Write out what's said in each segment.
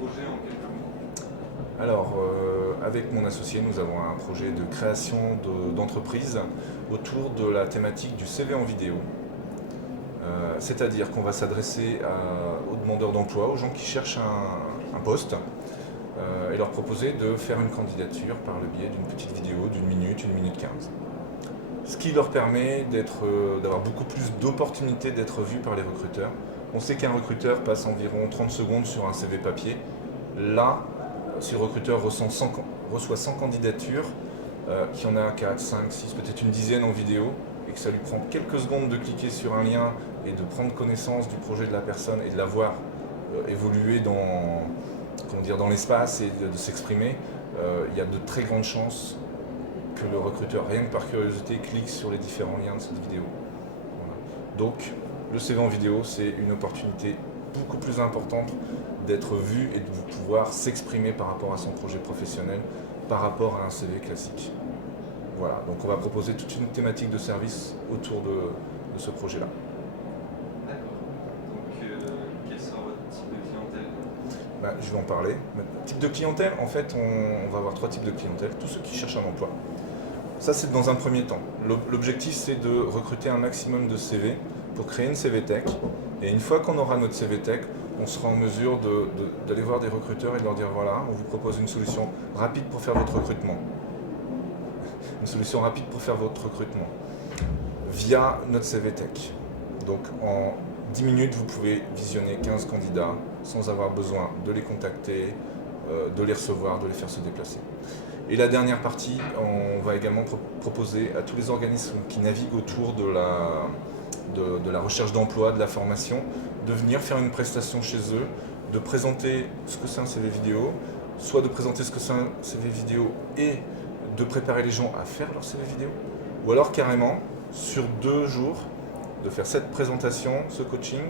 projet en quelques mots? Alors, avec mon associé, nous avons un projet de création d'entreprise autour de la thématique du CV en vidéo. C'est-à-dire qu'on va s'adresser aux demandeurs d'emploi, aux gens qui cherchent un poste, et leur proposer de faire une candidature par le biais d'une petite vidéo d'une minute, 1 minute 15. Ce qui leur permet d'avoir beaucoup plus d'opportunités d'être vus par les recruteurs. On sait qu'un recruteur passe environ 30 secondes sur un CV papier. Là, si le recruteur reçoit 100 candidatures, qu'il y en a 4, 5, 6, peut-être une dizaine en vidéo, et que ça lui prend quelques secondes de cliquer sur un lien et de prendre connaissance du projet de la personne et de la voir évoluer dans l'espace et de s'exprimer, il y a de très grandes chances que le recruteur, rien que par curiosité, clique sur les différents liens de cette vidéo. Voilà. Donc, le CV en vidéo, c'est une opportunité beaucoup plus importante d'être vu et de pouvoir s'exprimer par rapport à son projet professionnel, par rapport à un CV classique. Voilà, donc on va proposer toute une thématique de service autour de ce projet-là. D'accord. Donc, quel sera votre type de clientèle? Je vais en parler. Type de clientèle, en fait, on va avoir 3 types de clientèle. Tous ceux qui cherchent un emploi. Ça, c'est dans un premier temps. L'objectif, c'est de recruter un maximum de CV pour créer une CV Tech. Et une fois qu'on aura notre CV Tech, on sera en mesure d'aller voir des recruteurs et de leur dire voilà, on vous propose une solution rapide pour faire votre recrutement. Une solution rapide pour faire votre recrutement via notre CV Tech. Donc en 10 minutes, vous pouvez visionner 15 candidats sans avoir besoin de les contacter, de les recevoir, de les faire se déplacer. Et la dernière partie, on va également proposer à tous les organismes qui naviguent autour de la recherche d'emploi, de la formation, de venir faire une prestation chez eux, de présenter ce que c'est un CV vidéo, soit de présenter ce que c'est un CV vidéo et de préparer les gens à faire leur CV vidéo, ou alors carrément, sur 2 jours, de faire cette présentation, ce coaching,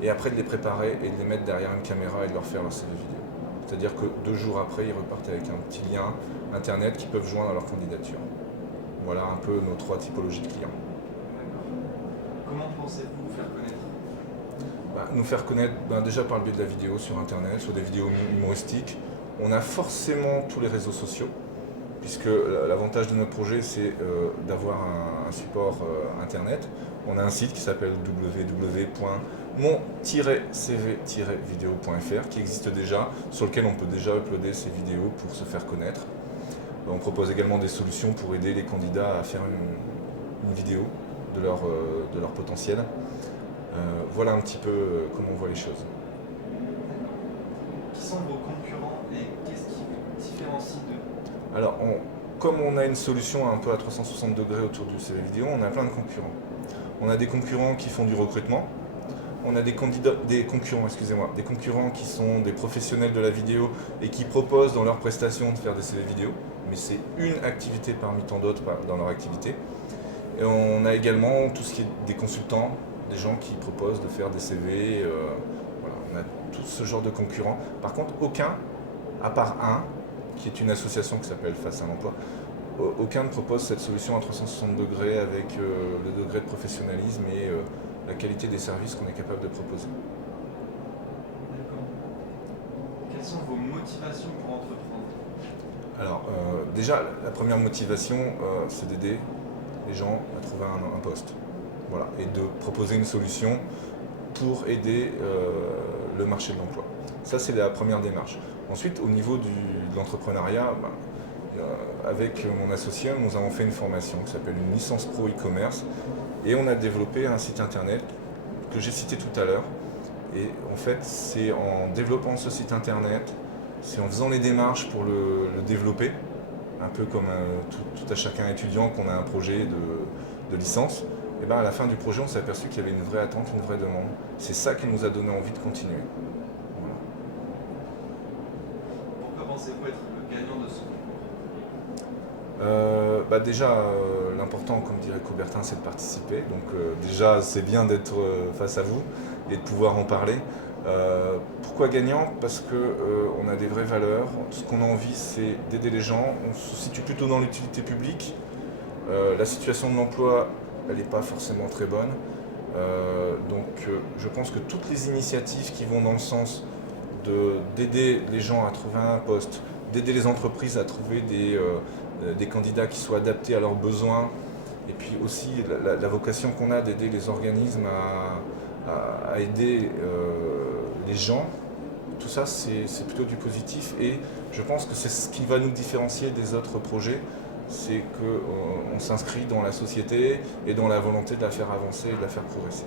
et après de les préparer et de les mettre derrière une caméra et de leur faire leur CV vidéo. C'est-à-dire que 2 jours après, ils repartent avec un petit lien internet qu'ils peuvent joindre à leur candidature. Voilà un peu nos 3 typologies de clients. D'accord. Comment pensez-vous vous faire connaître? Nous faire connaître déjà par le biais de la vidéo sur internet, sur des vidéos humoristiques. On a forcément tous les réseaux sociaux, puisque l'avantage de notre projet, c'est d'avoir un support internet. On a un site qui s'appelle www.mon-cv-vidéo.fr qui existe déjà, sur lequel on peut déjà uploader ces vidéos pour se faire connaître. On propose également des solutions pour aider les candidats à faire une vidéo de leur potentiel. Voilà un petit peu comment on voit les choses. Qui sont vos concurrents et qu'est-ce qui vous différencie d'eux? Alors, comme on a une solution un peu à 360 degrés autour du CV vidéo, on a plein de concurrents. On a des concurrents qui font du recrutement. On a des concurrents qui sont des professionnels de la vidéo et qui proposent dans leurs prestations de faire des CV vidéo, mais c'est une activité parmi tant d'autres dans leur activité. Et on a également tout ce qui est des consultants, des gens qui proposent de faire des CV. Voilà, on a tout ce genre de concurrents. Par contre, aucun, à part un, qui est une association qui s'appelle Face à l'emploi, aucun ne propose cette solution à 360 degrés avec le degré de professionnalisme et la qualité des services qu'on est capable de proposer. D'accord. Quelles sont vos motivations pour entreprendre? Alors, déjà, la première motivation, c'est d'aider les gens à trouver un poste. Voilà, et de proposer une solution pour aider le marché de l'emploi. Ça, c'est la première démarche. Ensuite, au niveau de l'entrepreneuriat, avec mon associé, nous avons fait une formation qui s'appelle une licence pro e-commerce et on a développé un site internet que j'ai cité tout à l'heure. Et en fait, c'est en développant ce site internet, c'est en faisant les démarches pour le développer, un peu comme tout à chacun étudiant qu'on a un projet de licence, et à la fin du projet, on s'est aperçu qu'il y avait une vraie attente, une vraie demande. C'est ça qui nous a donné envie de continuer. Voilà. Pourquoi pensez-vous être le gagnant de ce concours? Déjà, l'important, comme dirait Coubertin, c'est de participer. Donc déjà, c'est bien d'être face à vous et de pouvoir en parler. Pourquoi gagnant? Parce qu'on a des vraies valeurs. Ce qu'on a envie, c'est d'aider les gens. On se situe plutôt dans l'utilité publique. La situation de l'emploi, elle n'est pas forcément très bonne. Donc je pense que toutes les initiatives qui vont dans le sens d'aider les gens à trouver un poste, d'aider les entreprises à trouver des candidats qui soient adaptés à leurs besoins, et puis aussi la vocation qu'on a d'aider les organismes à aider les gens. Tout ça, c'est plutôt du positif, et je pense que c'est ce qui va nous différencier des autres projets, c'est qu'on s'inscrit dans la société et dans la volonté de la faire avancer et de la faire progresser.